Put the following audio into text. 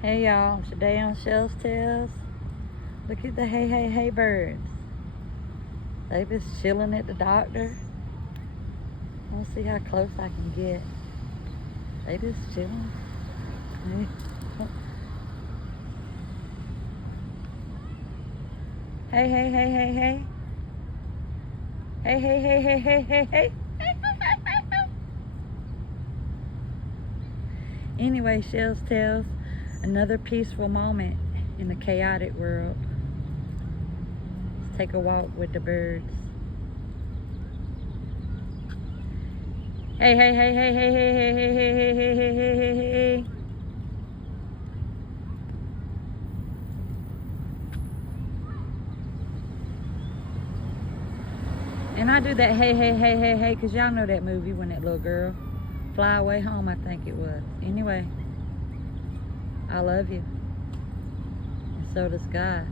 Hey y'all, today on Shell's Tales, look at the hey birds. They just chilling at the doctor. Let's see how close I can get. They just chilling. Hey. Hey. Anyway, Shell's Tales, another peaceful moment in the chaotic world. Let's take a walk with the birds. Hey. And I do that hey, because y'all know that movie when that little girl fly away home, I think it was. Anyway, I love you. And so does God.